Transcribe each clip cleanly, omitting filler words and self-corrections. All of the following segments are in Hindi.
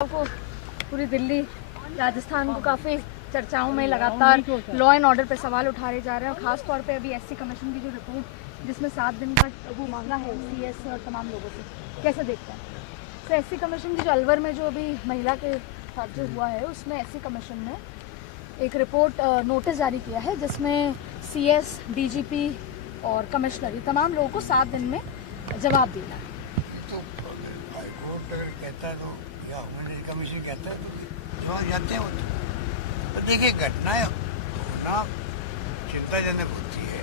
को पूरी दिल्ली राजस्थान को काफ़ी चर्चाओं में लगातार लॉ एंड ऑर्डर पे सवाल उठाए जा रहे हैं और ख़ास तौर पे अभी एससी कमीशन की जो रिपोर्ट जिसमें 7 दिन का वो मांगा है सीएस और तमाम लोगों से, कैसे देखते हैं? तो एससी कमीशन की जो अलवर में जो अभी महिला के साथ जो हुआ है उसमें एससी कमीशन ने एक रिपोर्ट नोटिस जारी किया है जिसमें सीएस, डीजीपी और कमिश्नर ये तमाम लोगों को 7 दिन में जवाब देना है। तो हाईकोर्ट अगर कहता है तो या ह्यूमन कमीशन कहता है तो जवाब जाते हैं वो तो देखिए घटनाएं होना चिंताजनक होती है,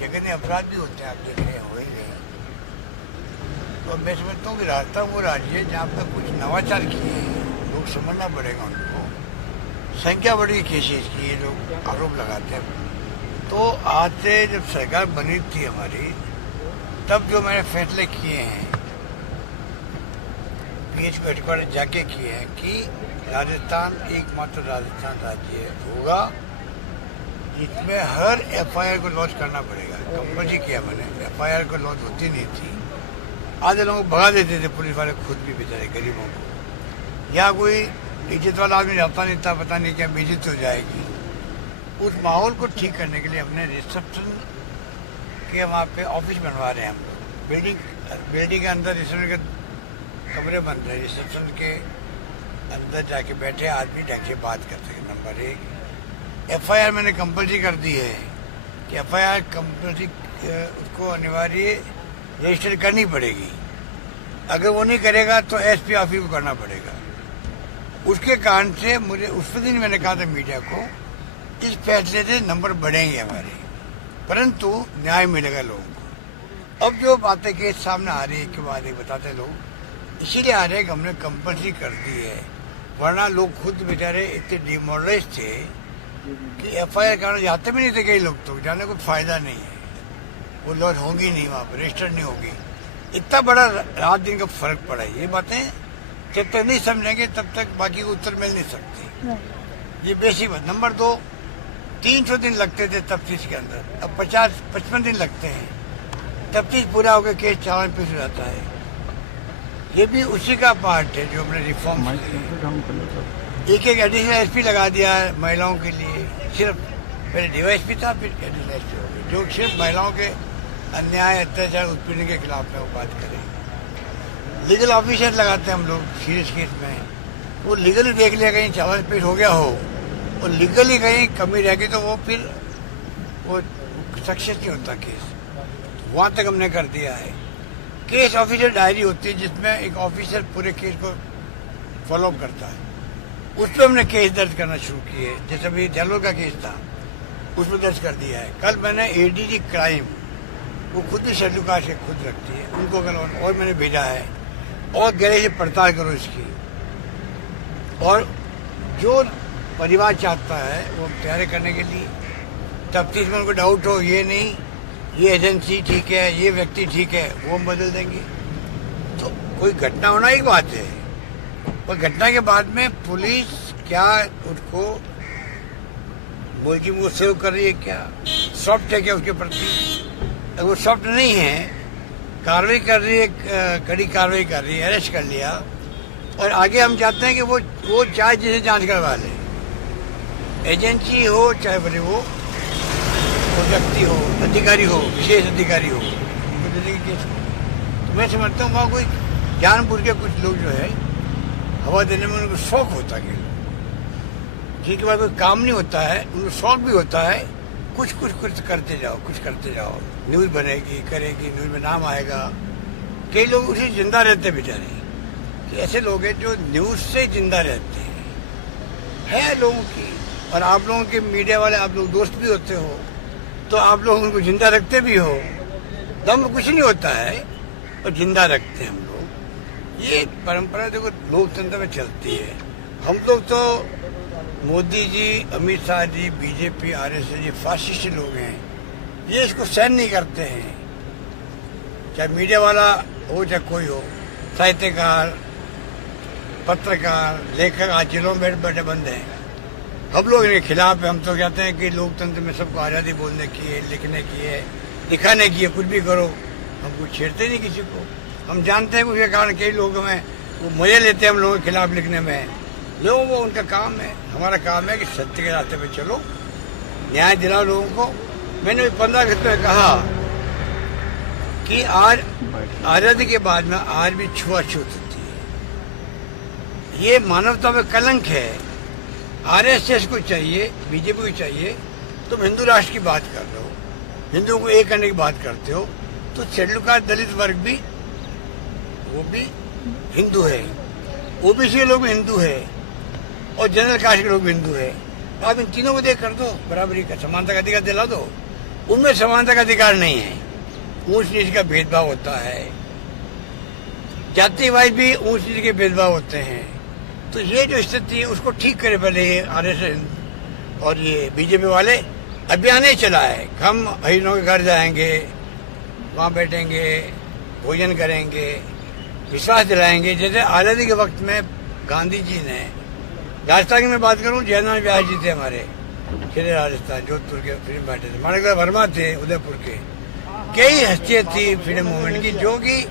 जगह अपराध भी होते हैं, आप देख रहे हैं हो ही रहे। तो मैं समझता हूँ कि राजस्थान वो राज्य है जहाँ पर कुछ नवाचार किए हैं, लोग समझना पड़ेगा उनको, संख्या बड़ी केसेस की ये लोग आरोप लगाते हैं। तो आज से जब सरकार बनी थी हमारी तब जो मैंने फैसले किए हैं पीएच को हेडक्वार्टर जाके किए हैं कि राजस्थान एकमात्र राजस्थान राज्य होगा जिसमें हर एफआईआर को लॉन्च करना पड़ेगा। कंपल्सरी किया मैंने, एफआईआर को लॉन्च होती नहीं थी, आधे लोगों को भगा देते थे पुलिस वाले, खुद भी बेचारे गरीबों को। या कोई इज्जत वाला आदमी जाता नहीं था, पता नहीं क्या बेइज्जती हो जाएगी। उस माहौल को ठीक करने के लिए हमने रिसेप्शन के वहाँ पे ऑफिस बनवा रहे हैं हम लोग। बिल्डिंग के अंदर रिसेप्शन के कमरे बन रहे हैं, रिसेप्शन के अंदर जाके बैठे आदमी ढंग से बात कर सके। नंबर 1, एफआईआर मैंने कंपल्सरी कर दी है कि एफआईआर कंपल्सरी उसको अनिवार्य रजिस्टर करनी पड़ेगी। अगर वो नहीं करेगा तो एसपी ऑफिस को करना पड़ेगा। उसके कारण से मुझे उस दिन मैंने कहा था मीडिया को, इस फैसले से नंबर बढ़ेंगे हमारे, परंतु न्याय मिलेगा लोगों को। अब जो बातें के सामने आ रही है के बाद एक बताते लोग, इसीलिए आ रहे हैं कि हमने कंपल्सरी कर दी है, वरना लोग खुद बेचारे इतने डिमोरलाइज थे कि एफआईआर कारण जाते भी नहीं थे कई लोग, तो जाने को फायदा नहीं है, वो लॉन्च होगी नहीं, वहाँ पर रजिस्टर नहीं होगी। इतना बड़ा रात दिन का फर्क पड़ा है। ये बातें जब तक नहीं समझेंगे तब तक बाकी को उत्तर मिल नहीं सकती। ये बेसिक बात। नंबर 2, 300 दिन लगते थे तफ्तीश के अंदर, अब 50-55 दिन लगते हैं। तफ्तीश पूरा होकर केस चालान पेश हो जाता है। ये भी उसी का पार्ट है जो हमने रिफॉर्म एक एडिशनल एसपी लगा दिया है महिलाओं के लिए। सिर्फ पहले डीवाईएसपी था, फिर एडिशनल एसपी हो गया, जो सिर्फ महिलाओं के अन्याय, अत्याचार, उत्पीड़न के खिलाफ में वो बात करें। लीगल ऑफिसर लगाते हैं हम लोग सीरियस केस में, वो लीगली देख लिया कहीं चालान पेश हो गया हो और लीगली कहीं कमी रहेगी तो वो फिर वो सक्सेस नहीं होता केस। वहाँ तक हमने कर दिया है। केस ऑफिसर डायरी होती है जिसमें एक ऑफिसर पूरे केस को फॉलोअप करता है, उस पर हमने केस दर्ज करना शुरू किए। जैसे अभी जालोर का केस था उस पर दर्ज कर दिया है। कल मैंने एडीजी क्राइम, वो खुद ही शेड्यूल कास्ट के खुद रखती है, उनको कल और मैंने भेजा है और गहरे से पड़ताल करो इसकी। और जो परिवार चाहता है वो तैयारी करने के लिए तफ्तीश में उनको डाउट हो, ये नहीं ये एजेंसी ठीक है, ये व्यक्ति ठीक है, वो हम बदल देंगे। तो कोई घटना होना एक बात है, और घटना के बाद में पुलिस क्या उसको बोलती वो सेव कर रही है, क्या सॉफ्ट है क्या उसके प्रति? अगर वो सॉफ्ट नहीं है, कार्रवाई कर रही है, कड़ी कार्रवाई कर रही है, अरेस्ट कर लिया, और आगे हम चाहते हैं कि वो चाहे जिसे जांच करवा ले, एजेंसी हो चाहे बड़े वो व्यक्ति हो, अधिकारी हो, विशेष अधिकारी हो, तो मैं समझता हूँ वहाँ कोई जानबूझ के कुछ लोग जो है हवा देने में उनको शौक होता है, जिनके बाद कोई काम नहीं होता है उनको शौक भी होता है, कुछ करते जाओ, कुछ करते जाओ, न्यूज़ बनेगी, करेगी, न्यूज़ में नाम आएगा। कई लोग उसी जिंदा रहते बेचारे, कि ऐसे लोग हैं जो न्यूज़ से जिंदा रहते हैं लोगों की। और आप लोगों के मीडिया वाले, आप लोग दोस्त भी होते हो, तो आप लोग उनको जिंदा रखते भी हो। दम कुछ नहीं होता है और जिंदा रखते हैं हम लोग। ये परंपरा देखो लोकतंत्र में चलती है। हम लोग तो मोदी जी, अमित शाह जी, बीजेपी, आरएसएस, ये फासिस्ट लोग हैं, ये इसको सहन नहीं करते हैं। चाहे मीडिया वाला हो चाहे कोई हो, साहित्यकार, पत्रकार, लेखक आज जेलों में बैठे बंद हैं। हम लोग इनके खिलाफ है। हम तो कहते हैं कि लोकतंत्र में सबको आज़ादी बोलने की है, लिखने की है, दिखाने की है, कुछ भी करो, हम कुछ छेड़ते नहीं किसी को। हम जानते हैं उसके कारण कई लोग हमें वो मजे लेते हैं हम लोगों के खिलाफ लिखने में। लोगों को उनका काम है, हमारा काम है कि सत्य के रास्ते पे चलो, न्याय दिलाओ लोगों को। मैंने 15 अगस्त में कहा कि आज आज़ादी के बाद में आज भी छुआछूत होती है, ये मानवता में कलंक है। आरएसएस को चाहिए, बीजेपी को चाहिए, तुम हिंदू राष्ट्र की बात कर रहे हो, हिंदुओं को एक करने की बात करते हो, तो शेड्यूल कास्ट दलित वर्ग भी वो भी हिंदू है, ओबीसी के लोग भी हिंदू है और जनरल कास्ट के लोग भी हिंदू है। तो आप इन तीनों को देख कर दो, बराबरी का समानता का अधिकार दिला दो। उनमें समानता का अधिकार नहीं है, ऊंच नीच का भेदभाव होता है, जाति वाइज भी ऊंच नीच के भेदभाव होते हैं। तो ये जो स्थिति है उसको ठीक करे पहले ये आरएसएस और ये बीजेपी वाले अभियान ही चला है। हम हरिजनों के घर जाएंगे, वहाँ बैठेंगे, भोजन करेंगे, विश्वास दिलाएंगे। जैसे आज़ादी के वक्त में गांधी जी ने, राजस्थान की मैं बात करूं, जयनारायण व्यास जी थे हमारे, श्री राजस्थान जोधपुर के फ्रीडम फाइटर थे, माणिकलाल वर्मा थे उदयपुर के, कई हस्तियां थी फ्रीडम मूवमेंट की जो कि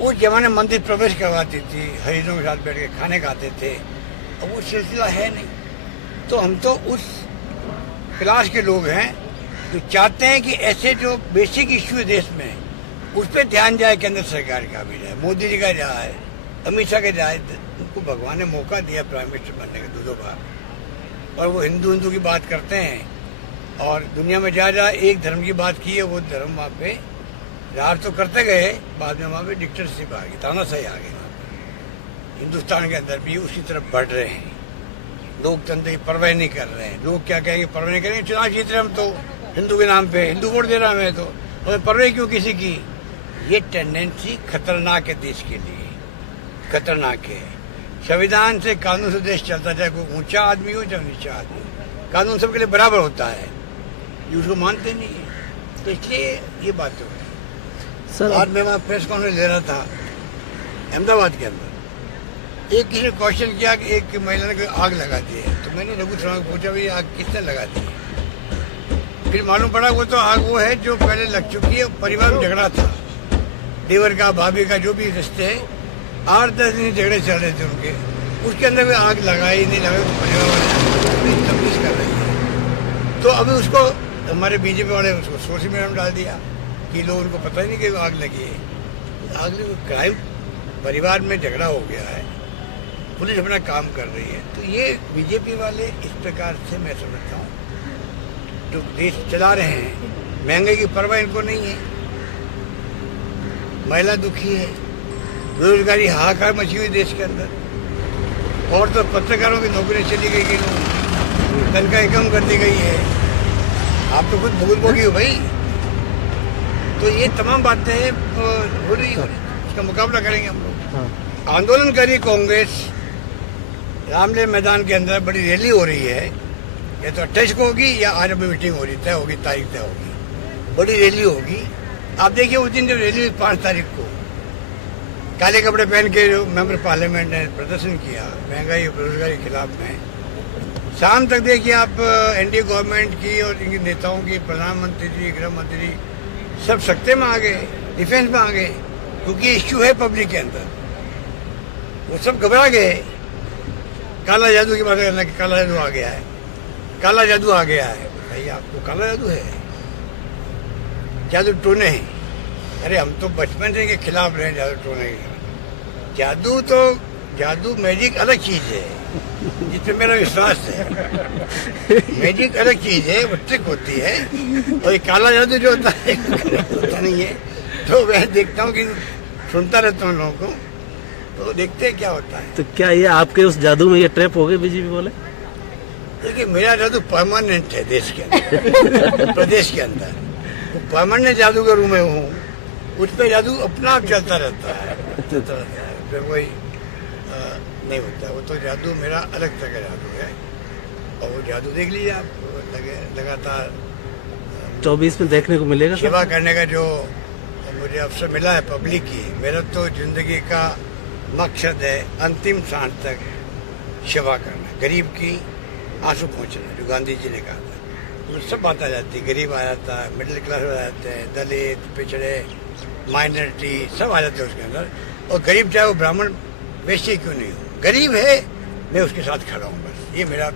उस जमाने मंदिर प्रवेश करवाती थी, हरिजनों के साथ बैठ के खाने खाते थे। अब वो सिलसिला है नहीं। तो हम तो उस क्लास के लोग हैं जो चाहते हैं कि ऐसे जो बेसिक इश्यू है देश में उस पर ध्यान जाए, केंद्र सरकार का भी जाए, मोदी जी का जाए, अमित शाह का जाए। उनको भगवान ने मौका दिया प्राइम मिनिस्टर बनने के 2 बार, और वो हिंदू की बात करते हैं। और दुनिया में जहाँ एक धर्म की बात की है वो धर्म वहाँ पे राज तो करते गए, बाद में वहाँ पे डिक्टेटरशिप आ गई, तानाशाही आ गई। वहाँ पे हिंदुस्तान के अंदर भी उसी तरफ बढ़ रहे हैं, लोकतंत्र की परवाह नहीं कर रहे हैं। लोग क्या कहेंगे, परवाह नहीं करेंगे, चुनाव जीत रहे हम तो हिंदू के नाम पे, हिंदू वोट दे रहा हमें, तो हमें परवाह क्यों किसी की। ये टेंडेंसी खतरनाक है, देश के लिए खतरनाक है। संविधान से, कानून से देश चलता, चाहे कोई ऊंचा आदमी हो चाहे नीचा आदमी, कानून सबके लिए बराबर होता है, ये उसको मानते नहीं है। तो इसलिए ये बात हो सर। आज मैं वहाँ प्रेस कॉन्फ्रेंस ले रहा था अहमदाबाद के अंदर, एक किसी ने क्वेश्चन किया कि एक महिला ने कोई आग लगा दी है, तो मैंने रघु शर्मा को पूछा भाई आग किसने लगा दी है। फिर मालूम पड़ा वो तो आग वो है जो पहले लग चुकी है, परिवार में झगड़ा था, देवर का भाभी का जो भी रिश्ते है, 8-10 दिन झगड़े चल रहे थे उनके, उसके अंदर भी आग लगाई नहीं लगाई, तो परिवार वाले तफ्तीश कर रही है। तो अभी उसको हमारे बीजेपी वाले उसको सोशल मीडिया में डाल दिया कि लोग उनको पता ही नहीं कि आग लगी है। आग लगी, क्राइम, परिवार में झगड़ा हो गया है, पुलिस अपना काम कर रही है। तो ये बीजेपी वाले इस प्रकार से मैं समझता हूँ जो देश चला रहे हैं, महंगाई की परवाह इनको नहीं है, महिला दुखी है, बेरोजगारी हाहाकार मची हुई देश के अंदर, और तो पत्रकारों की नौकरी चली गई, तनख्वाहें कम कर दी गई है। आप तो खुद भोगी हो भाई। तो ये तमाम बातें हो रही है, इसका मुकाबला करेंगे हम लोग। आंदोलन करी कांग्रेस, रामलीला मैदान के अंदर बड़ी रैली हो रही है, या तो 28 को होगी या आज अभी मीटिंग हो रही तय होगी, तारीख तय होगी, बड़ी रैली होगी। आप देखिए उस दिन जब रैली 5 तारीख को काले कपड़े पहन के जो मेंबर पार्लियामेंट ने प्रदर्शन किया महंगाई और बेरोजगारी के खिलाफ में, शाम तक देखिए आप एनडीए गवर्नमेंट की और इनके नेताओं की, प्रधानमंत्री जी, गृह मंत्री सब सत्ते में आ गए, डिफेंस में आ गए, क्योंकि इश्यू है पब्लिक के अंदर। वो सब घबरा गए। काला जादू की बात करना कि काला जादू आ गया है, काला जादू आ गया है। भाई आपको काला जादू है, जादू टोने हैं। अरे हम तो बचपन से के खिलाफ रहे जादू टोने के। जादू तो जादू मैजिक अलग चीज है, जिसमें मेरा विश्वास है। मैजिक अलग चीज है, वो ट्रिक होती है, और ये काला जादू जो होता है होता नहीं है। तो मैं देखता हूँ कि सुनता रहता हूँ लोगों को, तो देखते हैं क्या होता है। तो क्या ये आपके उस जादू में ये ट्रैप हो गए बीजेपी वाले? देखिए मेरा जादू परमानेंट है देश के अंदर, प्रदेश के अंदर। वो परमानेंट जादू के रूम में हूँ, उस पर जादू अपना आप चलता रहता है, फिर कोई नहीं होता। वो तो जादू मेरा अलग तरह का जादू है, और वो जादू देख लीजिए आप, लगातार 24 में देखने को मिलेगा। सेवा करने का जो मुझे अवसर मिला है पब्लिक की, मेरा तो जिंदगी का मकसद है अंतिम सांस तक सेवा करना, गरीब की आंसू पहुंचना, जो गांधी जी ने कहा था। तो सब बात आ जाती है, गरीब आ जाता है, मिडिल क्लास आ जाते हैं, दलित, पिछड़े, माइनॉरिटी सब आ जाते हैं उसके अंदर। और गरीब चाहे वो ब्राह्मण वैसे क्यों नहीं हूँ, गरीब है मैं उसके साथ खड़ा हूँ, बस ये मेरा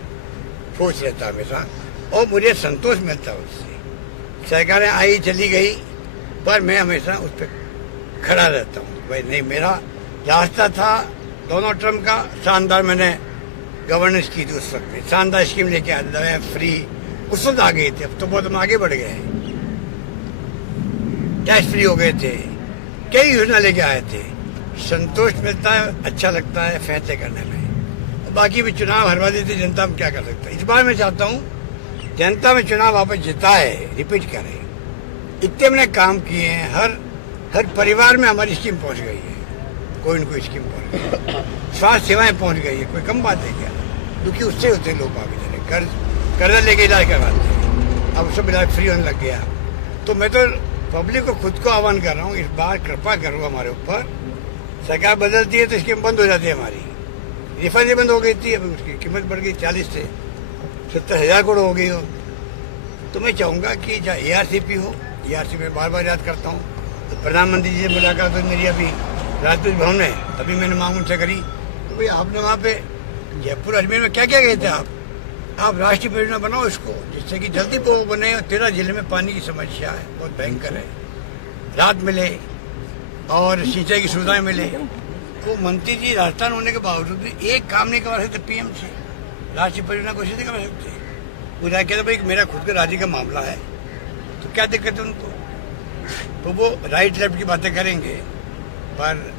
सोच रहता है हमेशा और मुझे संतोष मिलता है उससे। सरकारें आई चली गई पर मैं हमेशा उस पर खड़ा रहता हूँ। भाई नहीं, मेरा रास्ता था डोनाल्ड ट्रम्प का, शानदार मैंने गवर्नेंस की थी उस वक्त में, शानदार स्कीम लेके आए, दवाएं फ्री, उस वक्त आ गए थे। अब तो बहुत हम आगे बढ़ गए हैं, टैक्स फ्री हो गए थे, कई योजना लेके आए थे। संतोष मिलता है, अच्छा लगता है फैसले करने में। बाकी भी चुनाव हरवा देती जनता में क्या कर सकता है। इस बार मैं चाहता हूँ जनता में चुनाव वापस जिताए, रिपीट करे। इतने मैंने काम किए हैं, हर परिवार में हमारी स्कीम पहुंच गई है, कोई न कोई स्कीम पहुंच गई है, स्वास्थ्य सेवाएं पहुंच गई है, कोई कम बात है क्या। दुखी उससे होते लोग आगे चले, कर्जा लेके इलाज करवाते हैं, अब सब इलाज फ्री होने लग गया। तो मैं तो पब्लिक को खुद को आह्वान कर रहा हूँ, इस बार कृपा करो हमारे ऊपर। सरकार बदलती है तो स्कीम बंद हो जाती है हमारी, रिफंड बंद हो गई थी, अभी उसकी कीमत बढ़ गई 40 से 70,000 करोड़ हो गई हो। तो मैं चाहूँगा कि ARCP हो, ARCP में बार बार याद करता हूँ, तो प्रधानमंत्री जी से मुलाकात हुई मेरी अभी राजपूत भवन में, तभी मैंने मांग उनसे करी। तो भाई आपने वहाँ पे जयपुर अजमेर में क्या क्या गए थे आप राष्ट्रीय परियोजना बनाओ इसको, जिससे कि जल्दी वो बने। 13 जिले में पानी की समस्या है, बहुत भयंकर है, राहत मिले और सिंचाई की सुविधाएं मिले। वो मंत्री जी राजस्थान होने के बावजूद भी एक काम नहीं करवा सकते PM से, राष्ट्रीय परियोजना कोशिश नहीं करवा सकते। वो जाके कहते भाई मेरा खुद का राज्य का मामला है, तो क्या दिक्कत है उनको। तो वो राइट लेफ्ट की बातें करेंगे पर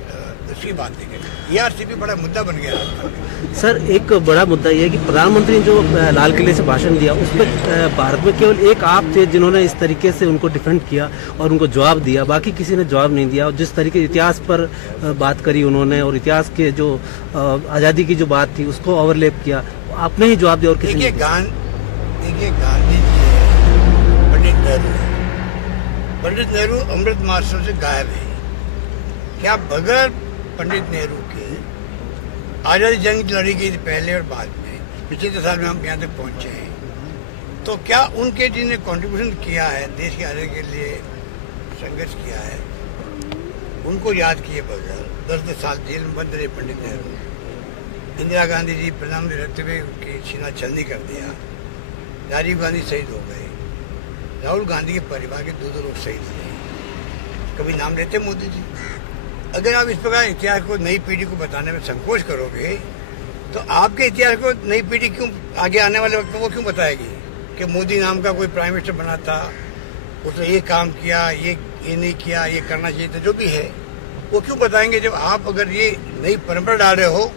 उसकी बात नहीं करेंगे। ARCP बड़ा मुद्दा बन गया राजस्थान। सर एक बड़ा मुद्दा ये है कि प्रधानमंत्री ने जो लाल किले से भाषण दिया उस पर भारत में केवल एक आप थे जिन्होंने इस तरीके से उनको डिफेंड किया और उनको जवाब दिया, बाकी किसी ने जवाब नहीं दिया। और जिस तरीके इतिहास पर बात करी उन्होंने और इतिहास के जो आज़ादी की जो बात थी उसको ओवरलैप किया, आपने ही जवाब दिया और किसी ने। देखिए गांधी जी पंडित नेहरू अमृत महोत्सव से गायब है। क्या बगैर पंडित नेहरू के आज़ादी जंग लड़ी गई थी पहले और बाद में, पिछले 10 साल में हम यहाँ तक पहुँचे हैं। तो क्या उनके जिन्हें कंट्रीब्यूशन किया है, देश की आज़ादी के लिए संघर्ष किया है, उनको याद किए बगैर 10 साल जेल में बंद रहे पंडित नेहरू। इंदिरा गांधी जी प्रधानमंत्री रहते हुए उनकी सीना छलनी कर दिया, राजीव गांधी शहीद हो गए, राहुल गांधी के परिवार के 2 लोग शहीद हुए। कभी नाम लेते मोदी जी। अगर आप इस प्रकार इतिहास को नई पीढ़ी को बताने में संकोच करोगे तो आपके इतिहास को नई पीढ़ी क्यों आगे आने वाले वक्त में वो क्यों बताएगी कि मोदी नाम का कोई प्राइम मिनिस्टर बना था, उसने ये काम किया, ये नहीं किया, ये करना चाहिए था, जो भी है वो क्यों बताएंगे। जब आप अगर ये नई परंपरा डाल रहे हो,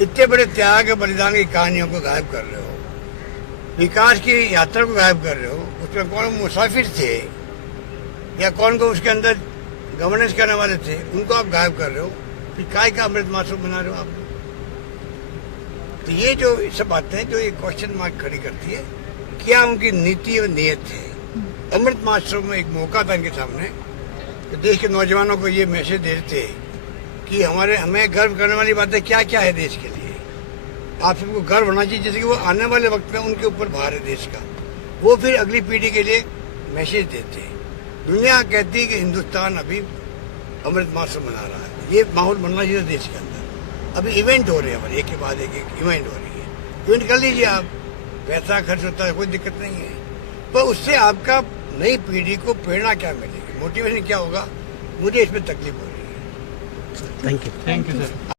इतने बड़े त्याग और बलिदान की कहानियों को गायब कर रहे हो, विकास की यात्रा को गायब कर रहे हो, उसमें कौन मुसाफिर थे या कौन को उसके अंदर गवर्नेंस करने वाले थे उनको आप गायब कर रहे हो, फिर काय का अमृत महोत्सव बना रहे हो आप। तो ये जो सब बातें हैं जो ये क्वेश्चन मार्क खड़ी करती है, क्या उनकी नीति और नीयत है। अमृत महोत्सव में एक मौका था इनके सामने कि देश के नौजवानों को ये मैसेज देते कि हमें गर्व करने वाली बातें क्या क्या है देश के लिए, आप सबको गर्व होना चाहिए, जैसे कि वो आने वाले वक्त में उनके ऊपर भार है देश का, वो फिर अगली पीढ़ी के लिए मैसेज देते हैं। दुनिया कहती है कि हिंदुस्तान अभी अमृत महोत्सव मना रहा है, ये माहौल बनना चाहिए देश के अंदर। अभी इवेंट हो रहे हैं हमारे, एक के बाद एक इवेंट हो रही है, इवेंट कर लीजिए आप, पैसा खर्च होता है, कोई दिक्कत नहीं है, पर उससे आपका नई पीढ़ी को प्रेरणा क्या मिलेगी, मोटिवेशन क्या होगा, मुझे इसमें तकलीफ हो रही है। Thank you sir.